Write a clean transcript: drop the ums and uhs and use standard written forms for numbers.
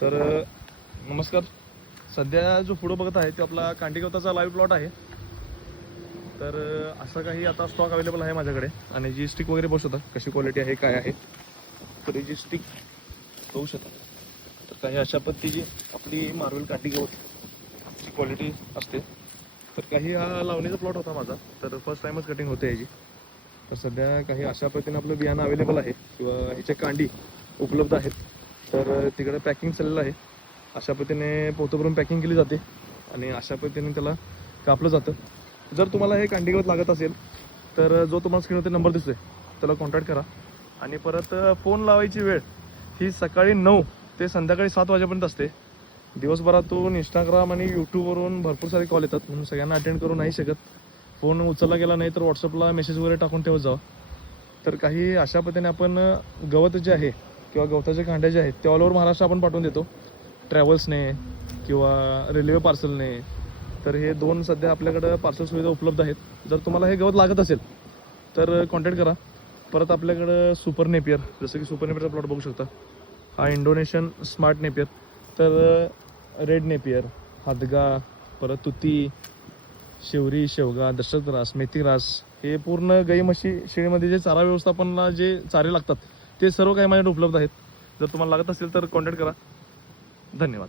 तर नमस्कार. सध्या जो पुढं बघत आहे तो आपला कांडीगवताचा लाईव्ह प्लॉट आहे. तर असं काही आता स्टॉक अवेलेबल आहे माझ्याकडे आणि जी स्टिक वगैरे बघू शकता कशी क्वालिटी आहे काय आहे. तर जी स्टिक बघू शकता तर काही अशा पद्धतीची आपली मार्वेल कांडीगवतची क्वालिटी असते. तर काही हा लावणीचा प्लॉट होता माझा, तर फर्स्ट टाइमच कटिंग होते याची. तर सध्या काही अशा पद्धतीने आपलं बियाणं अवेलेबल आहे किंवा ह्याच्या कांडी उपलब्ध आहेत. तर तिकडे पॅकिंग चाललेलं आहे. अशा पद्धतीने पोतं भरून पॅकिंग केली जाते आणि अशा पद्धतीने त्याला कापलं जातं. जर तुम्हाला हे कांडीगवत लागत असेल तर जो तुम्हाला स्क्रीनवरती नंबर दिसतोय त्याला कॉन्टॅक्ट करा. आणि परत फोन लावायची वेळ ही सकाळी 9 ते संध्याकाळी 7 वाजेपर्यंत असते. दिवसभरातून इंस्टाग्राम आणि यूट्यूबवरून भरपूर सारे कॉल येतात, म्हणून सगळ्यांना अटेंड करू नाही शकत. फोन उचलला गेला नाही तर व्हॉट्सअपला मेसेज वगैरे टाकून ठेवत जावं. तर काही अशा पद्धतीने आपण गवत जे आहे किंवा गवताचे कांड्या जे आहेत ते ऑल ओव्हर महाराष्ट्र आपण पाठवून देतो, ट्रॅव्हल्सने किंवा रेल्वे पार्सलने. तर हे दोन सध्या आपल्याकडं पार्सल सुविधा उपलब्ध आहेत. जर तुम्हाला हे गवत लागत असेल तर कॉन्टॅक्ट करा. परत आपल्याकडं सुपर नेपियर, जसं की सुपर नेपियरचा प्लॉट बघू शकता, हा इंडोनेशियन स्मार्ट नेपियर. तर रेड नेपियर, हादगा, परत तुती, शेवरी, शेवगा, दशरथ ग्रास, मेथी ग्रास, हे पूर्ण गाई म्हशी शेळीमध्ये जे चारा व्यवस्थापनाला जे चारे लागतात ते सर्व काही माझ्याकडे उपलब्ध आहेत. जर तुम्हाला लागत असेल तर कॉन्टॅक्ट करा. धन्यवाद.